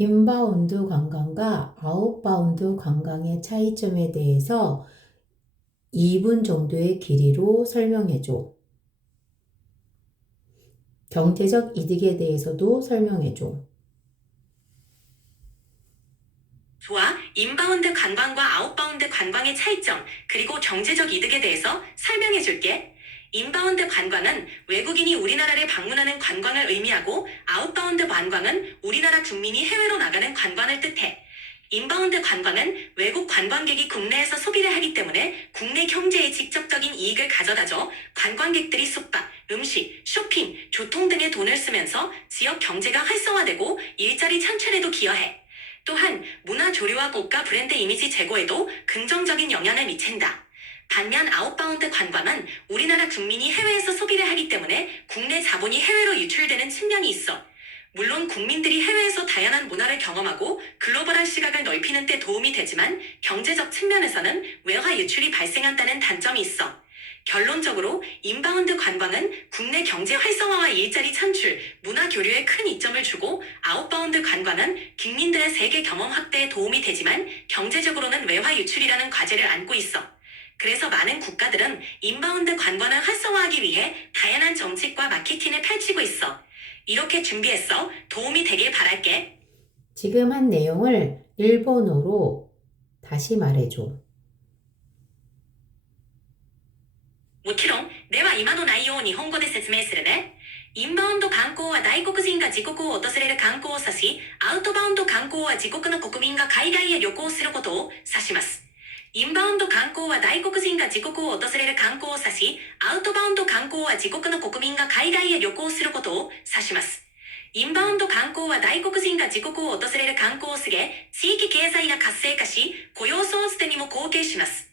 인바운드 관광과 아웃바운드 관광의 차이점에 대해서 2분 정도의 길이로 설명해줘. 경제적 이득에 대해서도 설명해줘. 좋아. 인바운드 관광과 아웃바운드 관광의 차이점, 그리고 경제적 이득에 대해서 설명해 줄게. 인바운드 관광은 외국인이 우리나라를 방문하는 관광을 의미하고, 아웃바운드 관광은 우리나라 국민이 해외로 나가는 관광을 뜻해. 인바운드 관광은 외국 관광객이 국내에서 소비를 하기 때문에 국내 경제에 직접적인 이익을 가져다줘 관광객들이 숙박, 음식, 쇼핑, 교통 등에 돈을 쓰면서 지역 경제가 활성화되고 일자리 창출에도 기여해. 또한 문화 교류와 고가 브랜드 이미지 제고에도 긍정적인 영향을 미친다. 반면 아웃바운드 관광은 우리나라 국민이 해외에서 소비를 하기 때문에 국내 자본이 해외로 유출되는 측면이 있어. 물론 국민들이 해외에서 다양한 문화를 경험하고 글로벌한 시각을 넓히는 데 도움이 되지만, 경제적 측면에서는 외화 유출이 발생한다는 단점이 있어. 결론적으로 인바운드 관광은 국내 경제 활성화와 일자리 창출, 문화 교류에 큰 이점을 주고, 아웃바운드 관광은 국민들의 세계 경험 확대에 도움이 되지만 경제적으로는 외화 유출이라는 과제를 안고 있어. 그래서 많은 국가들은 인바운드 관광을 활성화하기 위해 다양한 정책과 마케팅을 펼치고 있어. 이렇게 준비했어. 도움이 되길 바랄게. 지금 한 내용을 일본어로 다시 말해줘. もちろん、では今の内容を日本語で説明するね。インバウンド観光は外国人が自国を訪れる観光を指し、アウトバウンド観光は自国の国民が海外へ旅行することを指します。インバウンド観光は外国人が自国を訪れる観光を指し、アウトバウンド観光は自国の国民が海外へ旅行することを指します。インバウンド観光は外国人が自国を訪れる観光を告げ、地域経済が活性化し、雇用創出にも貢献します。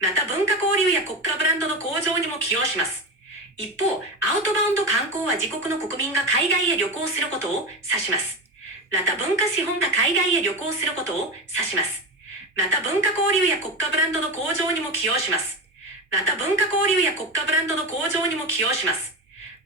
また文化交流や国家ブランドの向上にも寄与します。一方、アウトバウンド観光は自国の国民が海外へ旅行することを指します。また文化資本が海外へ旅行することを指します。また文化交流や国家ブランドの向上にも寄与します。また文化交流や国家ブランドの向上にも寄与します。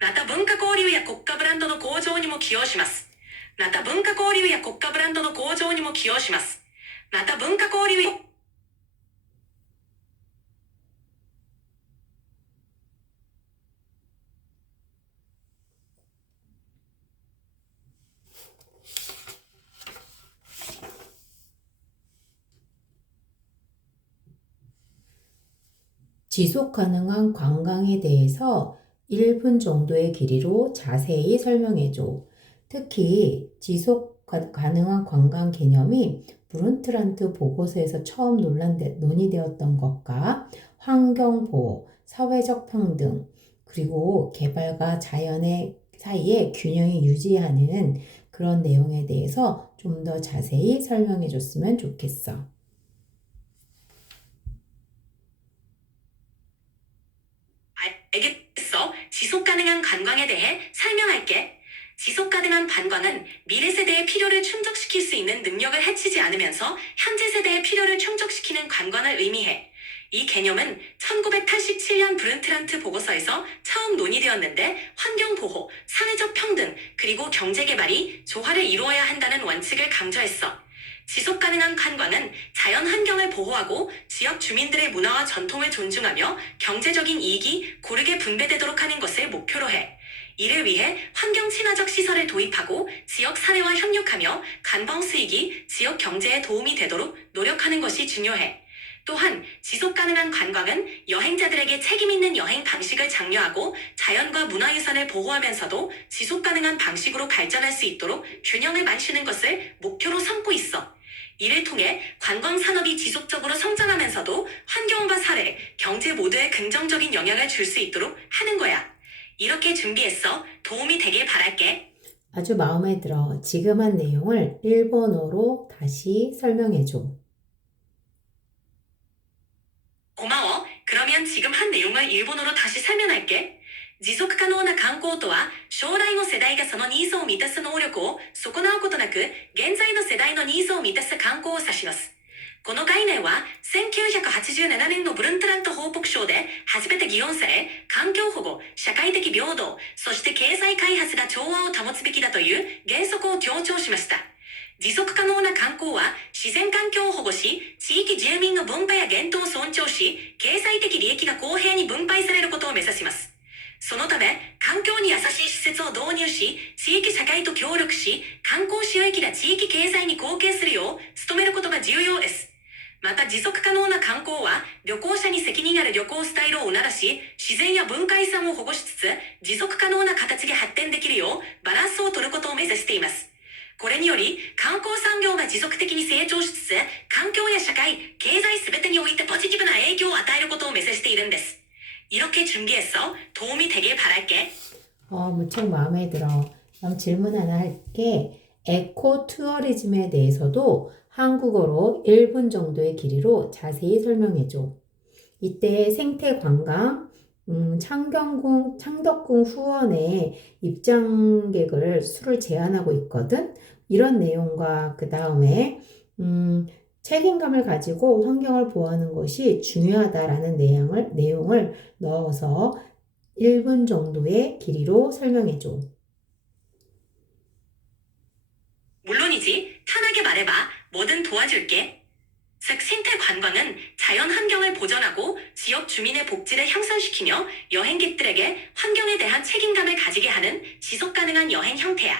また文化交流や国家ブランドの向上にも寄与します。また文化交流や国家ブランドの向上にも寄与します。また文化交流や 지속 가능한 관광에 대해서 1분 정도의 길이로 자세히 설명해줘. 특히 지속 가능한 관광 개념이 브룬트란트 보고서에서 처음 논의되었던 것과 환경보호, 사회적 평등, 그리고 개발과 자연의 사이에 균형이 유지하는 그런 내용에 대해서 좀 더 자세히 설명해 줬으면 좋겠어. 알겠어. 지속 가능한 관광에 대해 설명할게. 지속 가능한 관광은 미래 세대의 필요를 충족시킬 수 있는 능력을 해치지 않으면서 현재 세대의 필요를 충족시키는 관광을 의미해. 이 개념은 1987년 브룬트란트 보고서에서 처음 논의되었는데, 환경보호, 사회적 평등, 그리고 경제개발이 조화를 이루어야 한다는 원칙을 강조했어. 지속가능한 관광은 자연 환경을 보호하고 지역 주민들의 문화와 전통을 존중하며 경제적인 이익이 고르게 분배되도록 하는 것을 목표로 해. 이를 위해 환경 친화적 시설을 도입하고 지역 사회와 협력하며 관광 수익이 지역 경제에 도움이 되도록 노력하는 것이 중요해. 또한 지속가능한 관광은 여행자들에게 책임있는 여행 방식을 장려하고 자연과 문화유산을 보호하면서도 지속가능한 방식으로 발전할 수 있도록 균형을 맞추는 것을 목표로 삼고 있어. 이를 통해 관광산업이 지속적으로 성장하면서도 환경과 사회, 경제 모두에 긍정적인 영향을 줄 수 있도록 하는 거야. 이렇게 준비했어. 도움이 되길 바랄게. 아주 마음에 들어. 지금 한 내용을 일본어로 다시 설명해줘. 고마워. 그러면 지금 한 내용을 일본어로 다시 설명할게. 持続可能な観光とは、将来の世代がそのニーズを満たす能力を損なうことなく、現在の世代のニーズを満たす観光を指します。この概念は、1987年のブルントラント報告書で初めて議論され、環境保護、社会的平等、そして経済開発が調和を保つべきだという原則を強調しました。持続可能な観光は自然環境を保護し、地域住民の文化や伝統を尊重し、経済的利益が公平に分配されることを目指します。そのため、環境に優しい施設を導入し、地域社会と協力し、観光収益が地域経済に貢献するよう努めることが重要です。また持続可能な観光は旅行者に責任ある旅行スタイルを促し、自然や文化遺産を保護しつつ、持続可能な形で発展できるようバランスを取ることを目指しています。これにより、観光産業が持続的に成長しつつ、環境や社会、経済すべてにおいてポジティブな影響を与えることを目指しているんです。이렇게 준비해서 도움이 되길 바랄게. 무척 마음에 들어. 그럼 질문 하나 할게. 에코 투어리즘에 대해서도 한국어로 1분 정도의 길이로 자세히 설명해줘. 이때 생태 관광, 창덕궁 후원에 입장객을 수를 제한하고 있거든. 이런 내용과 그 다음에 책임감을 가지고 환경을 보호하는 것이 중요하다라는 내용을 넣어서 1분 정도의 길이로 설명해줘. 물론이지. 편하게 말해봐. 뭐든 도와줄게. 즉 생태 관광은 자연 환경을 보존하고 지역 주민의 복지를 향상시키며 여행객들에게 환경에 대한 책임감을 가지게 하는 지속 가능한 여행 형태야.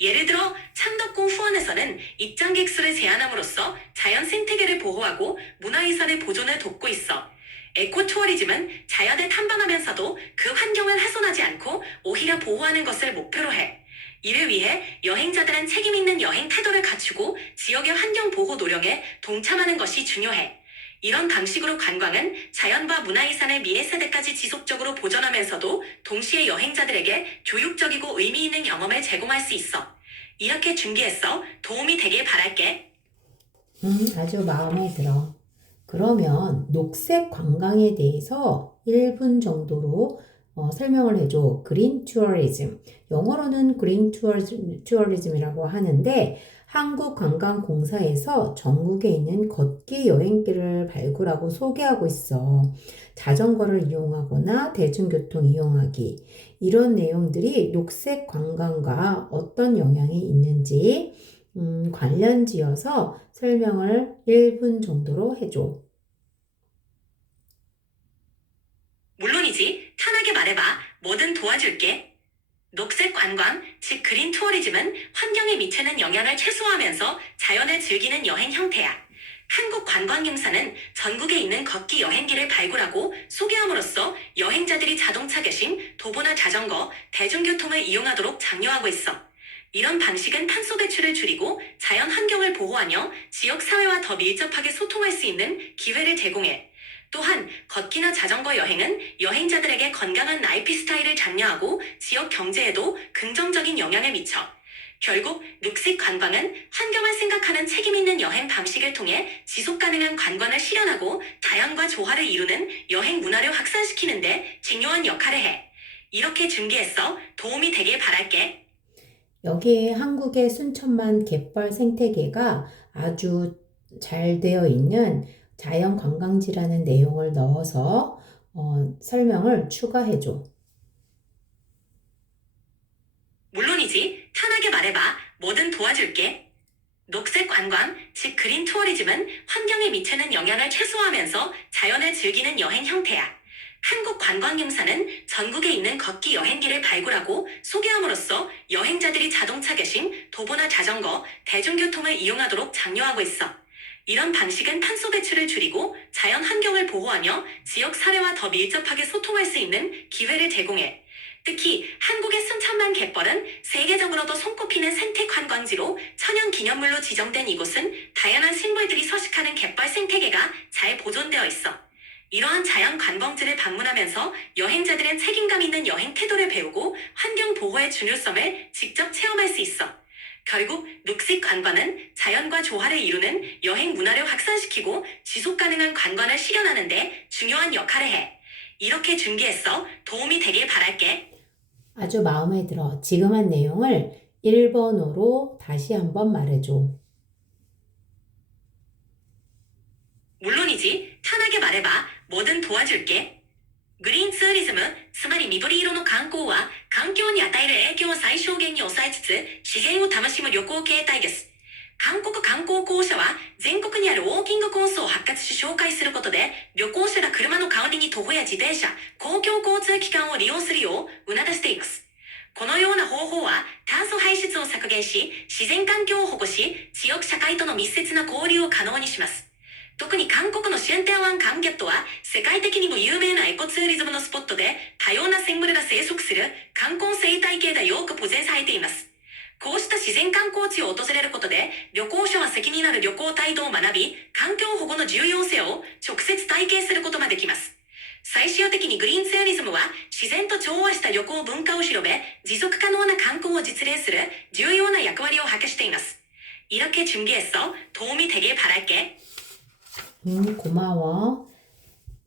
예를 들어 창덕궁 후원에서는 입장객 수를 제한함으로써 자연 생태계를 보호하고 문화유산의 보존을 돕고 있어. 에코투어리즘은 자연을 탐방하면서도 그 환경을 훼손하지 않고 오히려 보호하는 것을 목표로 해. 이를 위해 여행자들은 책임 있는 여행 태도를 갖추고 지역의 환경 보호 노력에 동참하는 것이 중요해. 이런 방식으로 관광은 자연과 문화유산을 미래 세대까지 지속적으로 보존하면서도 동시에 여행자들에게 교육적이고 의미 있는 경험을 제공할 수 있어. 이렇게 준비했어. 도움이 되길 바랄게. 아주 마음에 들어. 그러면 녹색 관광에 대해서 1분 정도로 설명을 해줘. 그린 투어리즘. 영어로는 그린 투어리즘이라고 하는데 한국관광공사에서 전국에 있는 걷기 여행길을 발굴하고 소개하고 있어. 자전거를 이용하거나 대중교통 이용하기. 이런 내용들이 녹색 관광과 어떤 영향이 있는지 관련 지어서 설명을 1분 정도로 해줘. 물론이지. 편하게 말해봐. 뭐든 도와줄게. 녹색 관광, 즉 그린 투어리즘은 환경에 미치는 영향을 최소화하면서 자연을 즐기는 여행 형태야. 한국관광공사는 전국에 있는 걷기 여행길을 발굴하고 소개함으로써 여행자들이 자동차 대신 도보나 자전거, 대중교통을 이용하도록 장려하고 있어. 이런 방식은 탄소 배출을 줄이고 자연 환경을 보호하며 지역 사회와 더 밀접하게 소통할 수 있는 기회를 제공해. 또한 걷기나 자전거 여행은 여행자들에게 건강한 라이프 스타일을 장려하고 지역 경제에도 긍정적인 영향을 미쳐. 결국 녹색 관광은 환경을 생각하는 책임 있는 여행 방식을 통해 지속 가능한 관광을 실현하고 자연과 조화를 이루는 여행 문화를 확산시키는 데 중요한 역할을 해. 이렇게 준비했어. 도움이 되길 바랄게. 여기에 한국의 순천만 갯벌 생태계가 아주 잘 되어 있는 자연 관광지라는 내용을 넣어서 설명을 추가해줘. 물론이지. 편하게 말해봐. 뭐든 도와줄게. 녹색 관광, 즉 그린 투어리즘은 환경에 미치는 영향을 최소화하면서 자연을 즐기는 여행 형태야. 한국관광공사는 전국에 있는 걷기 여행길을 발굴하고 소개함으로써 여행자들이 자동차 대신 도보나 자전거, 대중교통을 이용하도록 장려하고 있어. 이런 방식은 탄소 배출을 줄이고 자연 환경을 보호하며 지역 사회와 더 밀접하게 소통할 수 있는 기회를 제공해. 특히 한국의 순천만 갯벌은 세계적으로도 손꼽히는 생태 관광지로 천연 기념물로 지정된 이곳은 다양한 생물들이 서식하는 갯벌 생태계가 잘 보존되어 있어. 이러한 자연 관광지를 방문하면서 여행자들은 책임감 있는 여행 태도를 배우고 환경 보호의 중요성을 직접 체험할 수 있어. 결국 녹색 관광은 자연과 조화를 이루는 여행 문화를 확산시키고 지속 가능한 관광을 실현하는 데 중요한 역할을 해. 이렇게 준비했어. 도움이 되길 바랄게. 아주 마음에 들어. 지금 한 내용을 일본어로 다시 한번 말해줘. 물론이지. 편하게 말해봐. 뭐든 도와줄게. グリーンツーリズム、つまり緑色の観光は、環境に与える影響を最小限に抑えつつ、自然を楽しむ旅行形態です。韓国観光公社は全国にあるウォーキングコースを発掘し紹介することで、旅行者が車の代わりに徒歩や自転車、公共交通機関を利用するよう促しています。このような方法は炭素排出を削減し、自然環境を保護し、強く社会との密接な交流を可能にします。特に韓国のシェンテア湾カンギャットは世界的にも有名なエコツーリズムのスポットで多様な生物が生息する観光生態系がよく保全されています。こうした自然観光地を訪れることで旅行者は責任ある旅行態度を学び、環境保護の重要性を直接体験することができます。最終的にグリーンツーリズムは自然と調和した旅行文化を広め、持続可能な観光を実現する重要な役割を果たしています。이렇게 준비했어. 도움이 되길 바랄게. 고마워.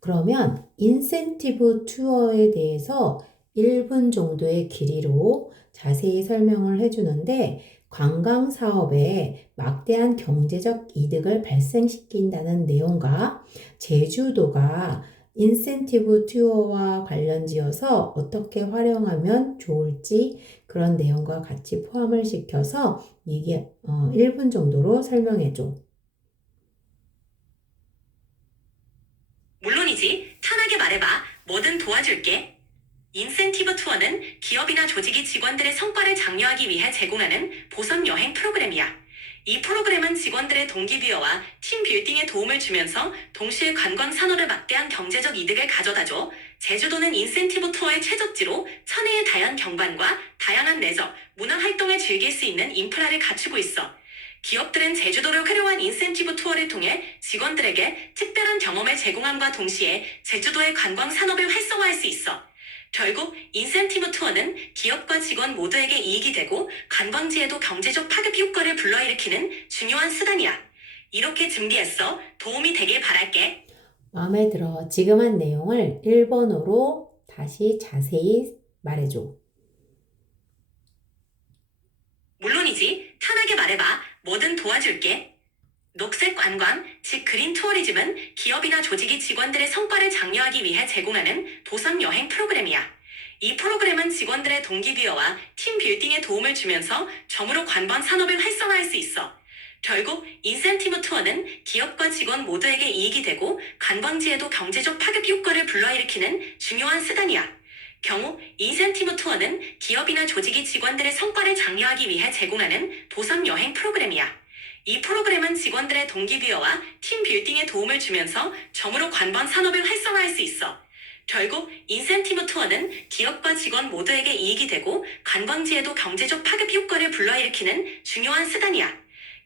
그러면 인센티브 투어에 대해서 1분 정도의 길이로 자세히 설명을 해주는데 관광 사업에 막대한 경제적 이득을 발생시킨다는 내용과 제주도가 인센티브 투어와 관련지어서 어떻게 활용하면 좋을지 그런 내용과 같이 포함을 시켜서 이게 1분 정도로 설명해줘. 물론이지. 편하게 말해봐. 뭐든 도와줄게. 인센티브 투어는 기업이나 조직이 직원들의 성과를 장려하기 위해 제공하는 보상 여행 프로그램이야. 이 프로그램은 직원들의 동기부여와 팀 빌딩에 도움을 주면서 동시에 관광 산업에 막대한 경제적 이득을 가져다줘. 제주도는 인센티브 투어의 최적지로 천혜의 다양한 경관과 다양한 내적, 문화 활동을 즐길 수 있는 인프라를 갖추고 있어. 기업들은 제주도를 활용한 인센티브 투어를 통해 직원들에게 특별한 경험을 제공함과 동시에 제주도의 관광 산업을 활성화할 수 있어. 결국 인센티브 투어는 기업과 직원 모두에게 이익이 되고 관광지에도 경제적 파급 효과를 불러일으키는 중요한 수단이야. 이렇게 준비했어. 도움이 되길 바랄게. 마음에 들어. 지금 한 내용을 일본어로 다시 자세히 말해줘. 물론이지. 편하게 말해봐. 뭐든 도와줄게. 녹색 관광, 즉 그린 투어리즘은 기업이나 조직이 직원들의 성과를 장려하기 위해 제공하는 보상 여행 프로그램이야. 이 프로그램은 직원들의 동기부여와 팀 빌딩에 도움을 주면서 점으로 관광 산업을 활성화할 수 있어. 결국 인센티브 투어는 기업과 직원 모두에게 이익이 되고 관광지에도 경제적 파급 효과를 불러일으키는 중요한 수단이야. 경우 인센티브 투어는 기업이나 조직이 직원들의 성과를 장려하기 위해 제공하는 보상 여행 프로그램이야. 이 프로그램은 직원들의 동기부여와 팀 빌딩에 도움을 주면서 점으로 관광 산업을 활성화할 수 있어. 결국 인센티브 투어는 기업과 직원 모두에게 이익이 되고 관광지에도 경제적 파급 효과를 불러일으키는 중요한 수단이야.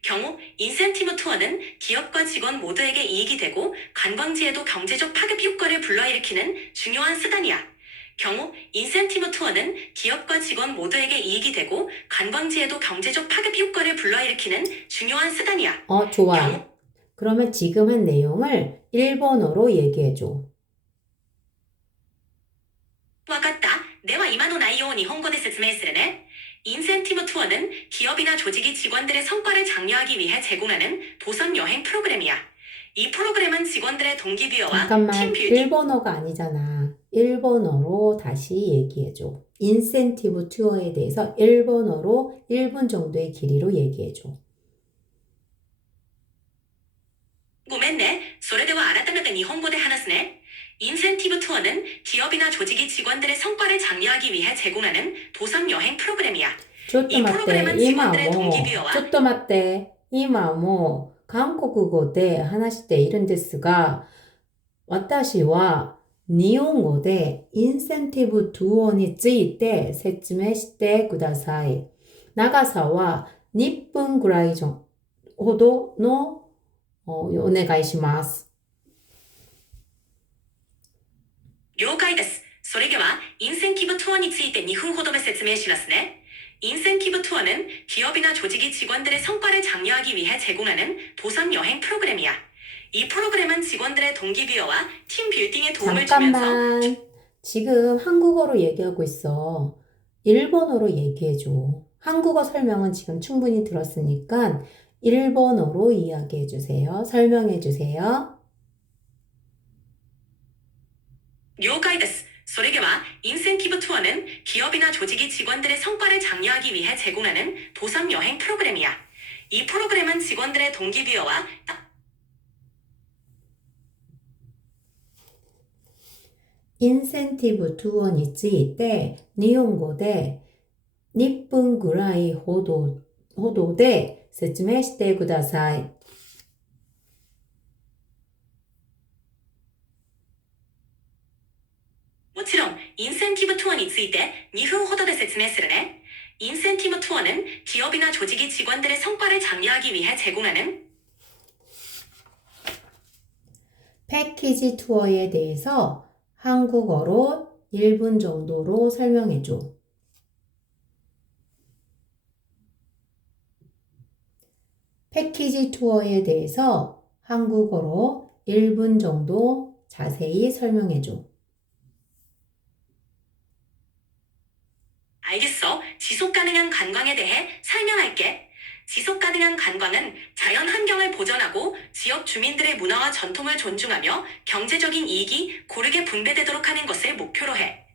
경우 인센티브 투어는 기업과 직원 모두에게 이익이 되고 관광지에도 경제적 파급 효과를 불러일으키는 중요한 수단이야. 경우 인센티브 투어는 기업과 직원 모두에게 이익이 되고 관광지에도 경제적 파급 효과를 불러일으키는 중요한 수단이야. 좋아. 그러면 지금 한 내용을 일본어로 얘기해줘. わかった。では今の内容を日本語で説明するね。인센티브 투어는 기업이나 조직이 직원들의 성과를 장려하기 위해 제공하는 보상 여행 프로그램이야. 이 프로그램은 직원들의 동기부여와 잠깐만, 팀 빌딩 일본어가 아니잖아. 일본어로 다시 얘기해줘. 인센티브 투어에 대해서 일본어로 1분 정도의 길이로 얘기해줘. ごめんね。それでは改めて日本語で話すね。인센티브 투어는 기업이나 조직이 직원들의 성과를 장려하기 위해 제공하는 보상 여행 프로그램이야. 이 프로그램은 직원들의 동기부여와 ちょっと待って。今もう韓国語で話しているんですが、私は日本語でインセンティブ투어について説明してください。長さは2分ぐらいほどのお願いします。了解です。それではインセンティブ투어について2分ほどで説明しますね。인센티브 투어는 기업이나 조직이 직원들의 성과를 장려하기 위해 제공하는 보상 여행 프로그램이야. 이 프로그램은 직원들의 동기부여와 팀 빌딩에 도움을 주면서 잠깐만. 지금 한국어로 얘기하고 있어. 일본어로 얘기해줘. 한국어 설명은 지금 충분히 들었으니까 일본어로 이야기해주세요. 설명해주세요. 了解です。それでは인센티브 투어는 기업이나 조직이 직원들의 성과를 장려하기 위해 제공하는 보상 여행 프로그램이야. 이 프로그램은 직원들의 동기부여와 인센티브 투어니ついて日本語で1分ぐらいほどで説明してください。 모처럼 인센티브 투어니 ついて2分ほどで説明するね. 인센티브 투어는 기업이나 조직이 직원들의 성과를 장려하기 위해 제공하는 패키지 투어에 대해서 한국어로 1분 정도로 설명해 줘. 패키지 투어에 대해서 한국어로 1분 정도 자세히 설명해 줘. 알겠어. 지속 가능한 관광에 대해 설명할게. 지속 가능한 관광은 자연 환경을 보전하고 지역 주민들의 문화와 전통을 존중하며 경제적인 이익이 고르게 분배되도록 하는 것을 목표로 해.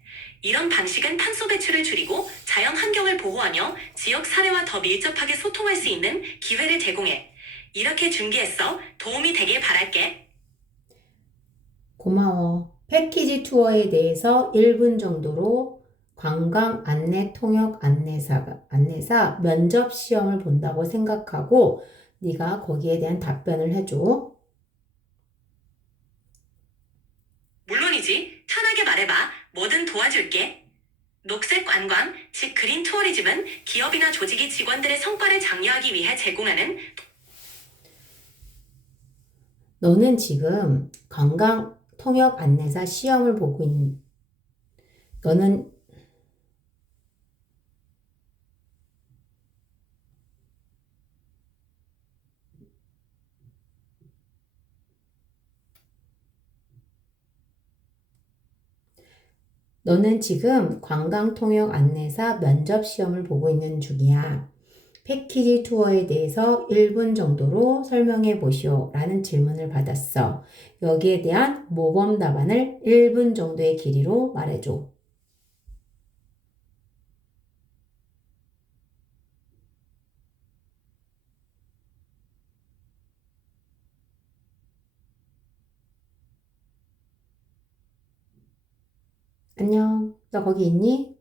이런 방식은 탄소 배출을 줄이고 자연 환경을 보호하며 지역 사회와 더 밀접하게 소통할 수 있는 기회를 제공해. 이렇게 준비했어. 도움이 되길 바랄게. 고마워. 패키지 투어에 대해서 1분 정도로 관광 안내 통역 안내사 면접 시험을 본다고 생각하고 네가 거기에 대한 답변을 해줘. 물론이지. 편하게 말해봐. 뭐든 도와줄게. 녹색 관광, 즉 그린 투어리즘은 기업이나 조직이 직원들의 성과를 장려하기 위해 제공하는 너는 지금 관광 통역 안내사 시험을 보고 너는 지금 관광 통역 안내사 면접 시험을 보고 있는 중이야. 패키지 투어에 대해서 1분 정도로 설명해 보시오 라는 질문을 받았어. 여기에 대한 모범 답안을 1분 정도의 길이로 말해줘. 안녕. 너 거기 있니?